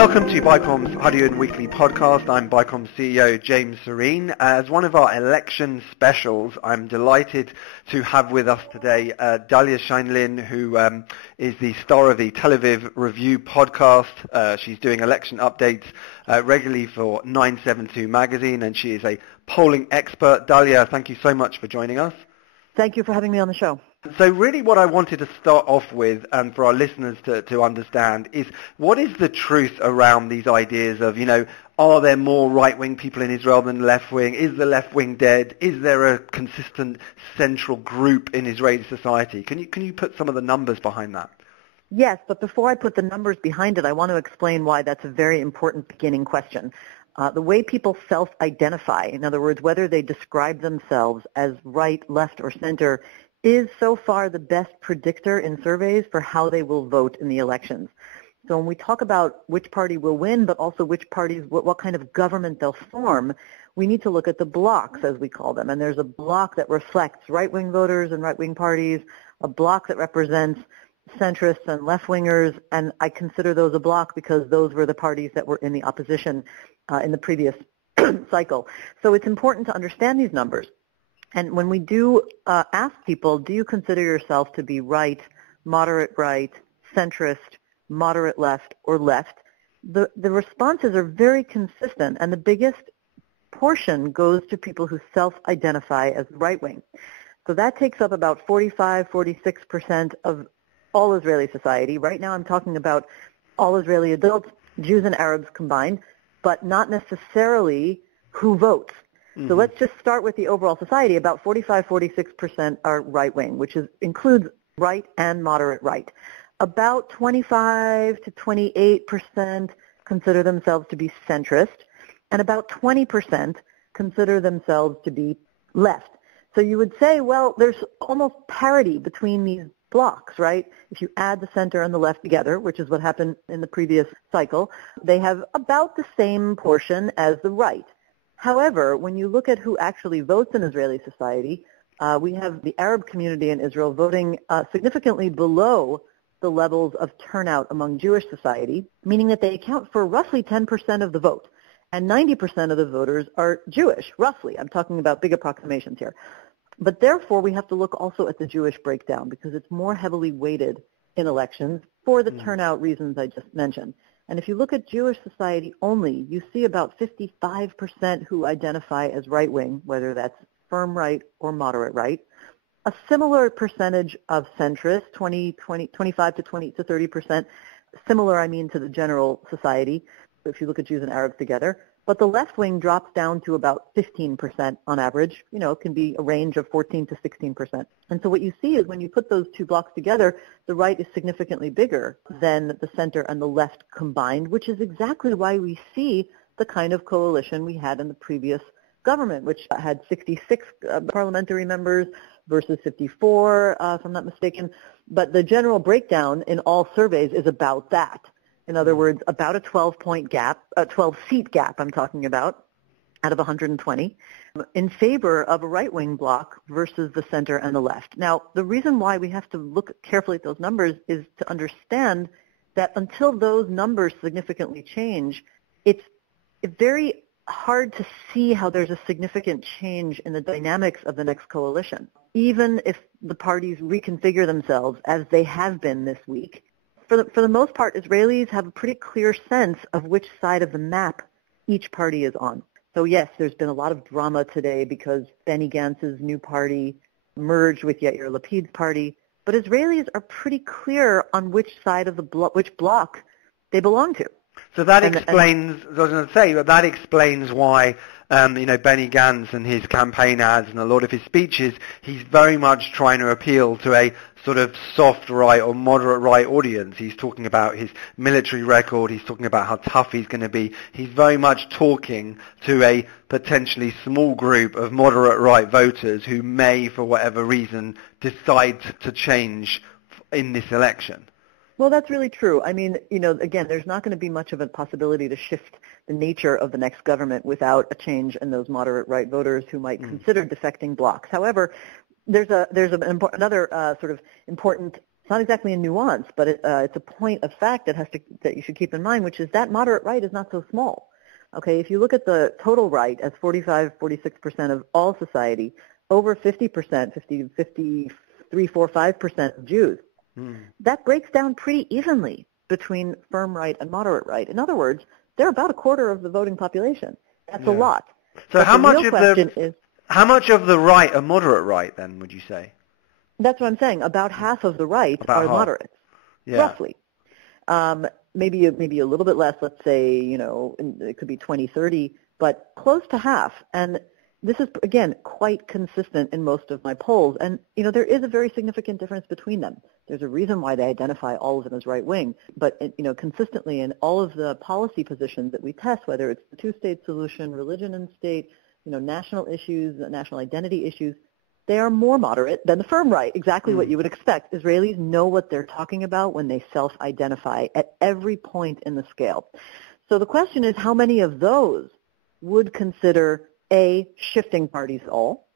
Welcome to BICOM's Hadian Weekly Podcast. I'm BICOM CEO James Sorene. As one of our election specials, I'm delighted to have with us today Dahlia Scheindlin, who is the star of the Tel Aviv Review podcast. She's doing election updates regularly for 972 magazine, and she is a polling expert. Dahlia, thank you so much for joining us. Thank you for having me on the show. So really what I wanted to start off with, and for our listeners to understand, is what is the truth around these ideas of, are there more right-wing people in Israel than left-wing? Is the left-wing dead? Is there a consistent central group in Israeli society? Can you put some of the numbers behind that? Yes, but before I put the numbers behind it, I want to explain why that's a very important beginning question. The way people self-identify, in other words, whether they describe themselves as right, left, or center, is so far the best predictor in surveys for how they will vote in the elections. So when we talk about which party will win, but also which parties, what kind of government they'll form, we need to look at the blocks, as we call them. And there's a block that reflects right-wing voters and right-wing parties, a block that represents centrists and left-wingers, and I consider those a block because those were the parties that were in the opposition in the previous cycle. So it's important to understand these numbers. And when we do ask people, do you consider yourself to be right, moderate right, centrist, moderate left, or left, the responses are very consistent, and the biggest portion goes to people who self-identify as right-wing. So that takes up about 46% of all Israeli society. Right now I'm talking about all Israeli adults, Jews and Arabs combined, but not necessarily who votes. So let's just start with the overall society. About 46% are right-wing, which includes right and moderate right. About 25 to 28% consider themselves to be centrist, and about 20% consider themselves to be left. So you would say, well, there's almost parity between these blocks, right? If you add the center and the left together, which is what happened in the previous cycle, they have about the same portion as the right. However, when you look at who actually votes in Israeli society, we have the Arab community in Israel voting significantly below the levels of turnout among Jewish society, meaning that they account for roughly 10% of the vote. And 90% of the voters are Jewish, roughly. I'm talking about big approximations here. But therefore, we have to look also at the Jewish breakdown because it's more heavily weighted in elections for the turnout reasons I just mentioned. And if you look at Jewish society only, you see about 55% who identify as right-wing, whether that's firm right or moderate right. A similar percentage of centrists, 25 to 30%. Similar, I mean, to the general society, if you look at Jews and Arabs together. But the left wing drops down to about 15% on average. It can be a range of 14 to 16%. And so what you see is when you put those two blocks together, the right is significantly bigger than the center and the left combined, which is exactly why we see the kind of coalition we had in the previous government, which had 66 parliamentary members versus 54, if I'm not mistaken. But the general breakdown in all surveys is about that. In other words, about a 12-point gap, a 12-seat gap I'm talking about, out of 120, in favor of a right-wing bloc versus the center and the left. Now, the reason why we have to look carefully at those numbers is to understand that until those numbers significantly change, it's very hard to see how there's a significant change in the dynamics of the next coalition. Even if the parties reconfigure themselves as they have been this week, for the most part, Israelis have a pretty clear sense of which side of the map each party is on. So yes, there's been a lot of drama today because Benny Gantz's new party merged with Yair Lapid's party, but Israelis are pretty clear on which side of which bloc they belong to. So that explains, I was going to say, that explains why, Benny Gantz and his campaign ads and a lot of his speeches, he's very much trying to appeal to a sort of soft right or moderate right audience. He's talking about his military record. He's talking about how tough he's going to be. He's very much talking to a potentially small group of moderate right voters who may, for whatever reason, decide to change in this election. Well, that's really true. I mean, again, there's not going to be much of a possibility to shift the nature of the next government without a change in those moderate right voters who might consider defecting blocs. However, there's another sort of important not exactly a nuance, but it's a point of fact that you should keep in mind, which is that moderate right is not so small. Okay, if you look at the total right as 46% of all society, over 50%, 53, 4, 5% of Jews, that breaks down pretty evenly between firm right and moderate right. In other words, they're about a quarter of the voting population. That's a lot. So how much of the right are moderate right then, would you say? That's what I'm saying. About half of the right are moderates, roughly. Maybe a little bit less, let's say, it could be 20, 30, but close to half. And this is, again, quite consistent in most of my polls. And, there is a very significant difference between them. There's a reason why they identify all of them as right-wing. But, consistently in all of the policy positions that we test, whether it's the two-state solution, religion and state, national issues, national identity issues, they are more moderate than the firm right, exactly what you would expect. Israelis know what they're talking about when they self-identify at every point in the scale. So the question is, how many of those would consider A, shifting parties at all,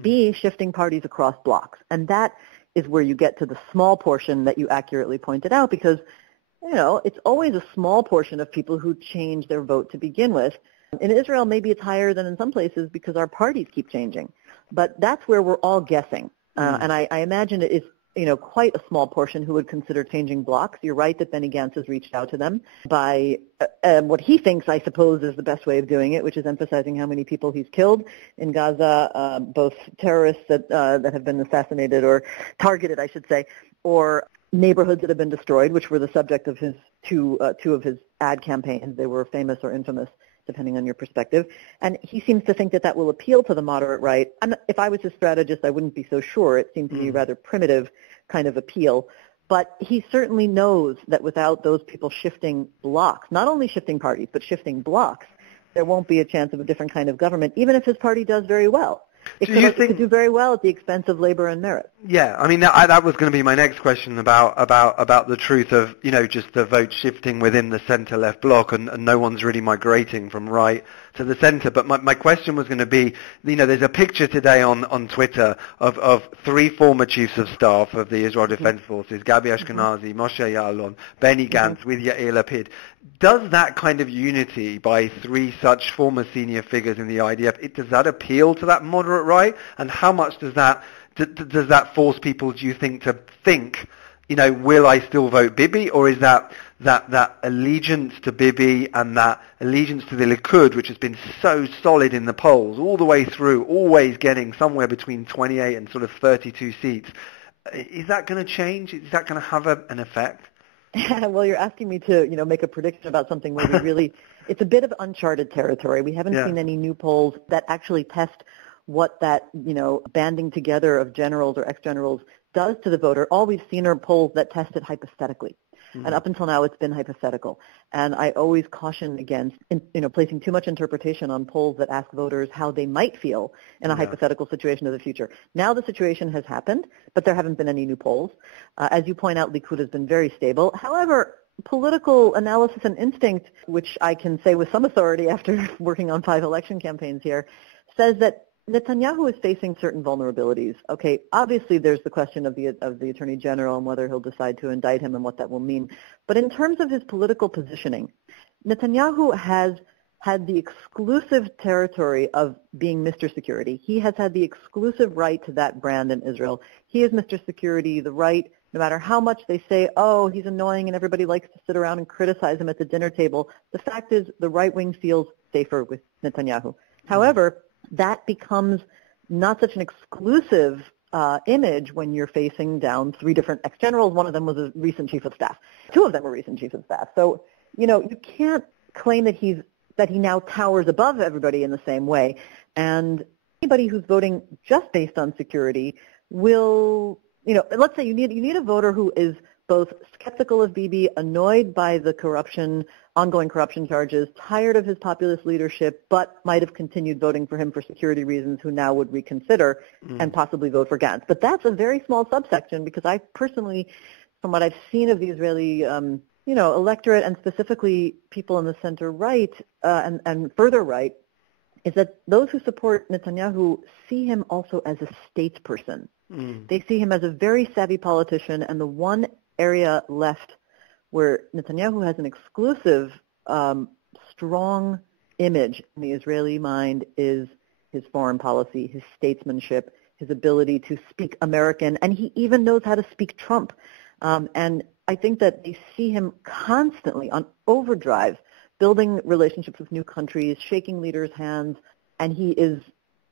B, shifting parties across blocks? And that is where you get to the small portion that you accurately pointed out, because, it's always a small portion of people who change their vote to begin with. In Israel, maybe it's higher than in some places because our parties keep changing. But that's where we're all guessing. And I imagine it is, quite a small portion who would consider changing blocks. You're right that Benny Gantz has reached out to them by what he thinks, I suppose, is the best way of doing it, which is emphasizing how many people he's killed in Gaza, both terrorists that have been assassinated or targeted, I should say, or neighborhoods that have been destroyed, which were the subject of his two of his ad campaigns. They were famous or infamous, depending on your perspective. And he seems to think that that will appeal to the moderate right. If I was his strategist, I wouldn't be so sure. It seemed to be a rather primitive kind of appeal. But he certainly knows that without those people shifting blocks, not only shifting parties, but shifting blocks, there won't be a chance of a different kind of government, even if his party does very well. It could do very well at the expense of labor and merit. Yeah, I mean, that was going to be my next question about the truth of, just the vote shifting within the centre-left bloc, and no one's really migrating from right to the centre. But my question was going to be, there's a picture today on Twitter of three former chiefs of staff of the Israel Defense Forces, Gabi Ashkenazi, Moshe Ya'alon, Benny Gantz with Yair Lapid. Does that kind of unity by three such former senior figures in the IDF, does that appeal to that moderate right? And how much does that force people, do you think, to think, will I still vote Bibi? Or is that allegiance to Bibi and that allegiance to the Likud, which has been so solid in the polls all the way through, always getting somewhere between 28 and sort of 32 seats, is that going to change? Is that going to have an effect? Well, you're asking me to, make a prediction about something where we really, it's a bit of uncharted territory. We haven't seen any new polls that actually test what that, banding together of generals or ex-generals does to the voter. All we've seen are polls that test it hypothetically. And up until now, it's been hypothetical. And I always caution against, placing too much interpretation on polls that ask voters how they might feel in a hypothetical situation of the future. Now the situation has happened, but there haven't been any new polls. As you point out, Likud has been very stable. However, political analysis and instinct, which I can say with some authority after working on 5 election campaigns here, says that Netanyahu is facing certain vulnerabilities. Okay, obviously there's the question of the Attorney General and whether he'll decide to indict him and what that will mean. But in terms of his political positioning, Netanyahu has had the exclusive territory of being Mr. Security. He has had the exclusive right to that brand in Israel. He is Mr. Security, the right, no matter how much they say, oh, he's annoying and everybody likes to sit around and criticize him at the dinner table. The fact is the right wing feels safer with Netanyahu. However, that becomes not such an exclusive image when you're facing down 3 different ex-generals. One of them was a recent chief of staff. 2 of them were recent chiefs of staff. So, you can't claim that he now towers above everybody in the same way. And anybody who's voting just based on security will, let's say you need a voter who is both skeptical of Bibi, annoyed by the ongoing corruption charges, tired of his populist leadership, but might have continued voting for him for security reasons, who now would reconsider and possibly vote for Gantz. But that's a very small subsection, because I personally, from what I've seen of the Israeli, electorate, and specifically people in the center right and further right, is that those who support Netanyahu see him also as a statesperson. They see him as a very savvy politician, and the one area left where Netanyahu has an exclusive, strong image in the Israeli mind is his foreign policy, his statesmanship, his ability to speak American, and he even knows how to speak Trump. And I think that they see him constantly on overdrive, building relationships with new countries, shaking leaders' hands, and he is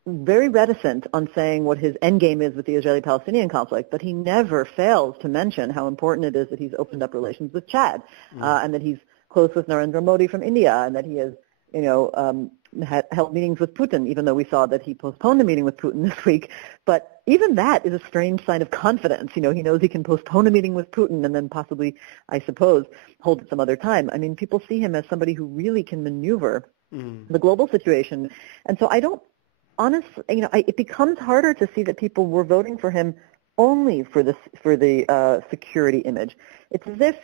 very reticent on saying what his end game is with the Israeli-Palestinian conflict, but he never fails to mention how important it is that he's opened up relations with Chad, and that he's close with Narendra Modi from India, and that he has, held meetings with Putin, even though we saw that he postponed a meeting with Putin this week. But even that is a strange sign of confidence. He knows he can postpone a meeting with Putin and then possibly, I suppose, hold it some other time. I mean, people see him as somebody who really can maneuver the global situation. And so I don't, honestly, it becomes harder to see that people were voting for him only for the security image. It's as if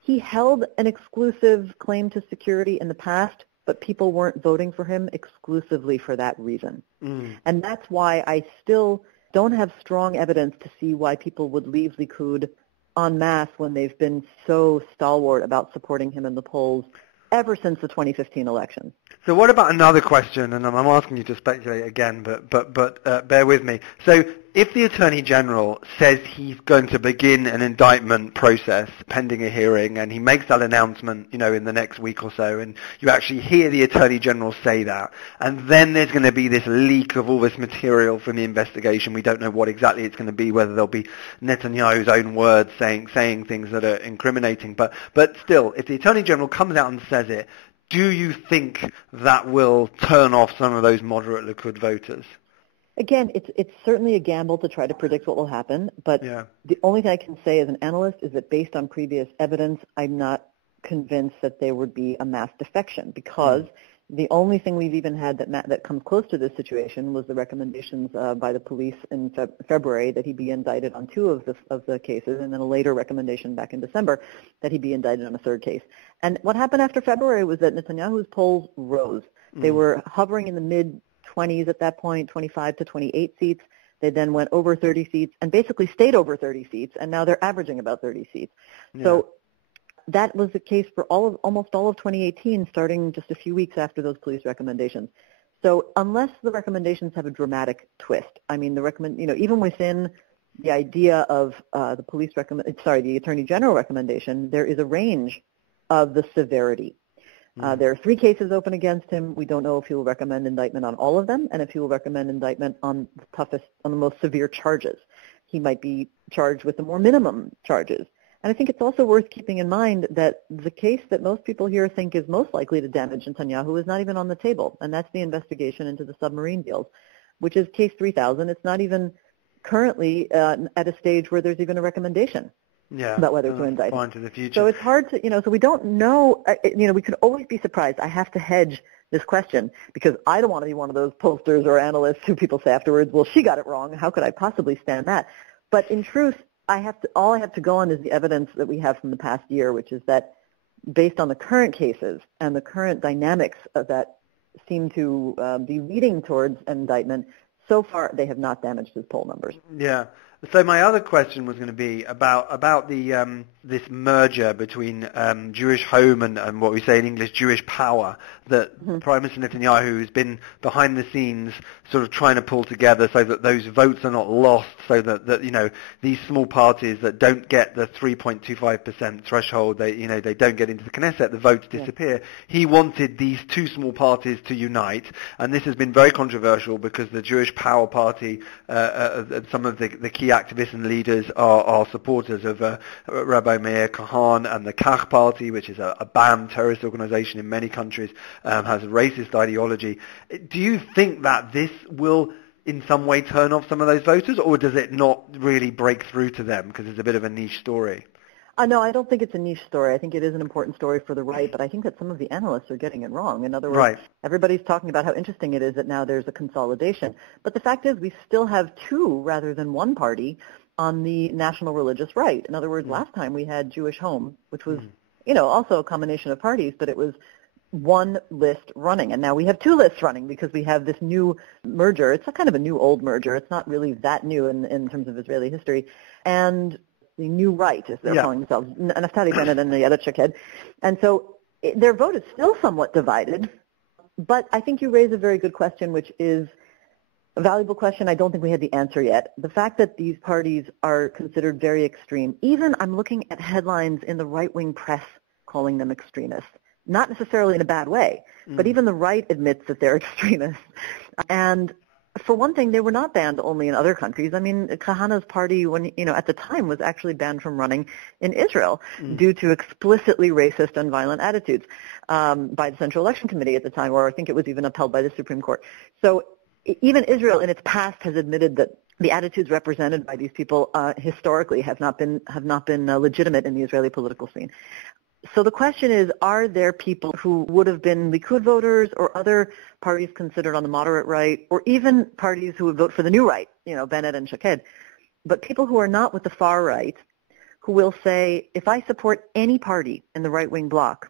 he held an exclusive claim to security in the past, but people weren't voting for him exclusively for that reason. And that's why I still don't have strong evidence to see why people would leave Likud en masse when they've been so stalwart about supporting him in the polls ever since the 2015 election. So what about another question, and I'm asking you to speculate again, but bear with me. So if the Attorney General says he's going to begin an indictment process pending a hearing, and he makes that announcement, in the next week or so, and you actually hear the Attorney General say that, and then there's going to be this leak of all this material from the investigation. We don't know what exactly it's going to be, whether there'll be Netanyahu's own words saying things that are incriminating. But still, if the Attorney General comes out and says it, do you think that will turn off some of those moderate Likud voters? Again, it's certainly a gamble to try to predict what will happen, but the only thing I can say as an analyst is that based on previous evidence, I'm not convinced that there would be a mass defection, because the only thing we've even had that comes close to this situation was the recommendations by the police in February that he be indicted on 2 of the cases, and then a later recommendation back in December that he be indicted on a 3rd case. And what happened after February was that Netanyahu's polls rose. They were hovering in the mid-20s at that point, 25 to 28 seats. They then went over 30 seats and basically stayed over 30 seats, and now they're averaging about 30 seats. So that was the case for almost all of 2018, starting just a few weeks after those police recommendations. So unless the recommendations have a dramatic twist, I mean, even within the idea of the Attorney General recommendation, there is a range of the severity. There are 3 cases open against him. We don't know if he will recommend indictment on all of them, and if he will recommend indictment on the most severe charges. He might be charged with the more minimum charges. And I think it's also worth keeping in mind that the case that most people here think is most likely to damage Netanyahu is not even on the table, and that's the investigation into the submarine deals, which is case 3000. It's not even currently at a stage where there's even a recommendation about whether to indict him. To the future. So it's hard to, so we don't know, we could always be surprised. I have to hedge this question because I don't want to be one of those pollsters or analysts who people say afterwards, well, she got it wrong. How could I possibly stand that? But in truth, all I have to go on is the evidence that we have from the past year, which is that based on the current cases and the current dynamics that seem to be leading towards an indictment, so far they have not damaged his poll numbers. Yeah. So my other question was going to be about the this merger between Jewish home and what we say in English Jewish power that Prime Minister Netanyahu has been behind the scenes sort of trying to pull together so that those votes are not lost, so that these small parties that don't get the 3.25% threshold, they don't get into the Knesset, the votes disappear. He wanted these 2 small parties to unite, and this has been very controversial because the Jewish Power Party, some of the key activists and leaders are supporters of Rabbi Meir Kahan, and the Kach Party, which is a banned terrorist organization in many countries, has a racist ideology. Do you think that this will in some way turn off some of those voters, or does it not really break through to them because it's a bit of a niche story? No, I don't think it's a niche story. I think it is an important story for the right, but I think that some of the analysts are getting it wrong. In other words, everybody's talking about how interesting it is that now there's a consolidation. But the fact is we still have 2 rather than 1 party on the national religious right. In other words, last time we had Jewish Home, which was, also a combination of parties, but it was one list running. And now we have two lists running because we have this new merger. It's a kind of a new old merger. It's not really that new in terms of Israeli history. And the new right, as they're calling themselves, Naftali Bennett and Dahlia Scheindlin. And so their vote is still somewhat divided. But I think you raise a very good question, which is a valuable question. I don't think we had the answer yet. The fact that these parties are considered very extreme, even I'm looking at headlines in the right-wing press calling them extremists. Not necessarily in a bad way, but even the right admits that they're extremists. And for one thing, they were not banned only in other countries. I mean, Kahana's party, at the time, was actually banned from running in Israel due to explicitly racist and violent attitudes by the Central Election Committee at the time, or I think it was even upheld by the Supreme Court. So even Israel, in its past, has admitted that the attitudes represented by these people historically have not been legitimate in the Israeli political scene. So the question is, are there people who would have been Likud voters or other parties considered on the moderate right, or even parties who would vote for the new right, Bennett and Shaked, but people who are not with the far right, who will say, if I support any party in the right-wing bloc,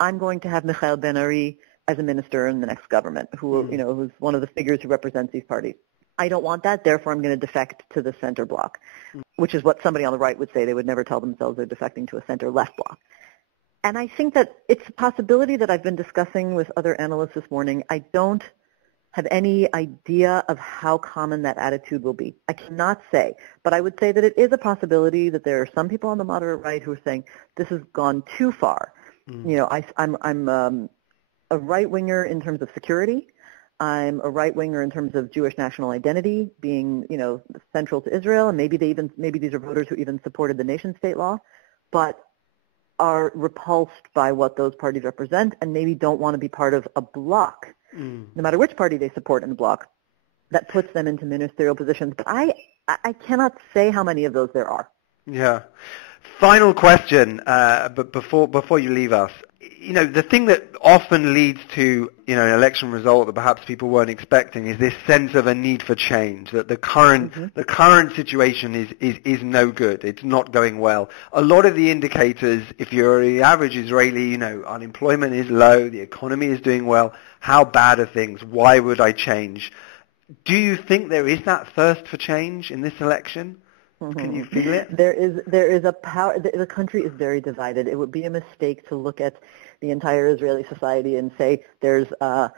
I'm going to have Michael Ben-Ari as a minister in the next government, who's one of the figures who represents these parties. I don't want that, therefore I'm going to defect to the center bloc, which is what somebody on the right would say. They would never tell themselves they're defecting to a center-left bloc. And I think that it's a possibility that I've been discussing with other analysts this morning. I don't have any idea of how common that attitude will be. I cannot say, but I would say that it is a possibility that there are some people on the moderate right who are saying this has gone too far. I'm a right-winger in terms of security. I'm a right-winger in terms of Jewish national identity being, central to Israel, and maybe these are voters who even supported the nation-state law, but are repulsed by what those parties represent and maybe don't want to be part of a bloc, no matter which party they support in the bloc, that puts them into ministerial positions. But I cannot say how many of those there are. Yeah. Final question, but before you leave us. The thing that often leads to, an election result that perhaps people weren't expecting is this sense of a need for change, that the current situation is no good. It's not going well. A lot of the indicators, if you're the average Israeli, unemployment is low, the economy is doing well. How bad are things? Why would I change? Do you think there is that thirst for change in this election? Can you feel it? There is a power. The country is very divided. It would be a mistake to look at the entire Israeli society and say there's a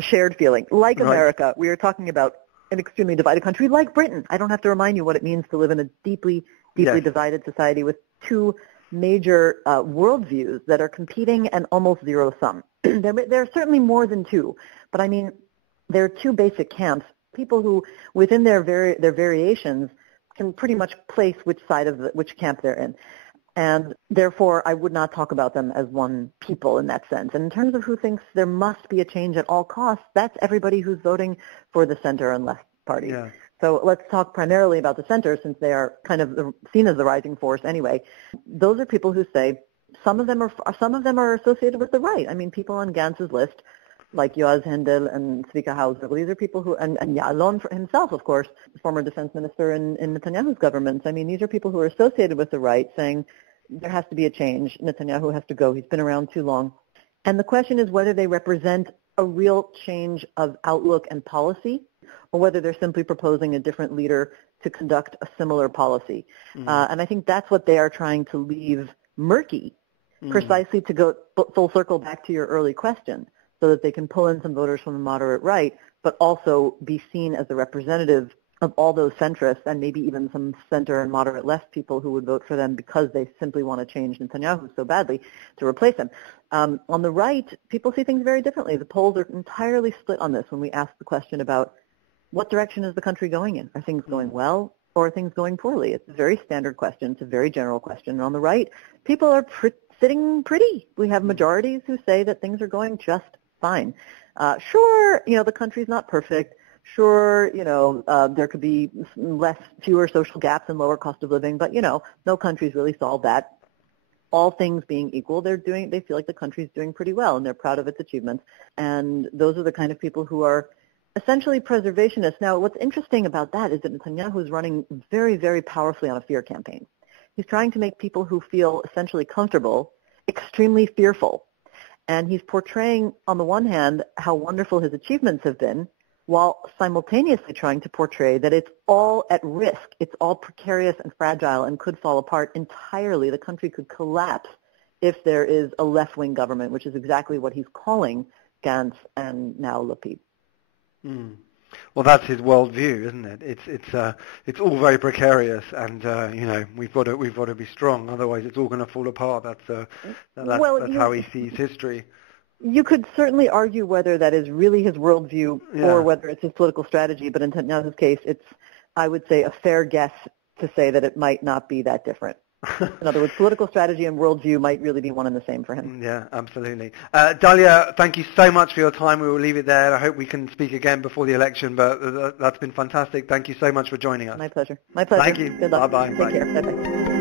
shared feeling. Like America, we are talking about an extremely divided country like Britain. I don't have to remind you what it means to live in a deeply divided society with two major worldviews that are competing and almost zero sum. There are certainly more than two, but I mean there are two basic camps. People who, within their variations, can pretty much place which camp they're in. And therefore, I would not talk about them as one people in that sense. And in terms of who thinks there must be a change at all costs, that's everybody who's voting for the center and left parties. Yeah. So let's talk primarily about the center, since they are kind of seen as the rising force anyway. Those are people who say some of them are associated with the right. I mean, people on Gantz's list, like Yoaz Hendel and Tzvika Hauser. These are people who, and Ya'alon himself, of course, the former defense minister in Netanyahu's government. I mean, these are people who are associated with the right, saying there has to be a change. Netanyahu has to go. He's been around too long. And the question is whether they represent a real change of outlook and policy, or whether they're simply proposing a different leader to conduct a similar policy. And I think that's what they are trying to leave murky, precisely to go full circle back to your early question, so that they can pull in some voters from the moderate right, but also be seen as a representative of all those centrists and maybe even some center and moderate left people who would vote for them because they simply want to change Netanyahu so badly to replace him. On the right, people see things very differently. The polls are entirely split on this when we ask the question about what direction is the country going in? Are things going well or are things going poorly? It's a very standard question. It's a very general question. And on the right, people are sitting pretty. We have majorities who say that things are going just fine. Sure, the country's not perfect. Sure, there could be fewer social gaps and lower cost of living, but, no country's really solved that. All things being equal, they feel like the country's doing pretty well, and they're proud of its achievements. And those are the kind of people who are essentially preservationists. Now, what's interesting about that is that Netanyahu is running very, very powerfully on a fear campaign. He's trying to make people who feel essentially comfortable extremely fearful. And he's portraying, on the one hand, how wonderful his achievements have been, while simultaneously trying to portray that it's all at risk, it's all precarious and fragile and could fall apart entirely. The country could collapse if there is a left-wing government, which is exactly what he's calling Gantz and now Lapid. Mm. Well, that's his worldview, isn't it? It's all very precarious, and we've got to be strong. Otherwise, it's all going to fall apart. That's how he sees history. You could certainly argue whether that is really his worldview or whether it's his political strategy, but in Netanyahu's case, it's, I would say, a fair guess to say that it might not be that different. In other words, political strategy and worldview might really be one and the same for him. Yeah, absolutely. Dahlia, thank you so much for your time. We will leave it there. I hope we can speak again before the election, but that's been fantastic. Thank you so much for joining us. My pleasure. My pleasure. Thank you. Good luck. Bye-bye. Take care. Bye-bye.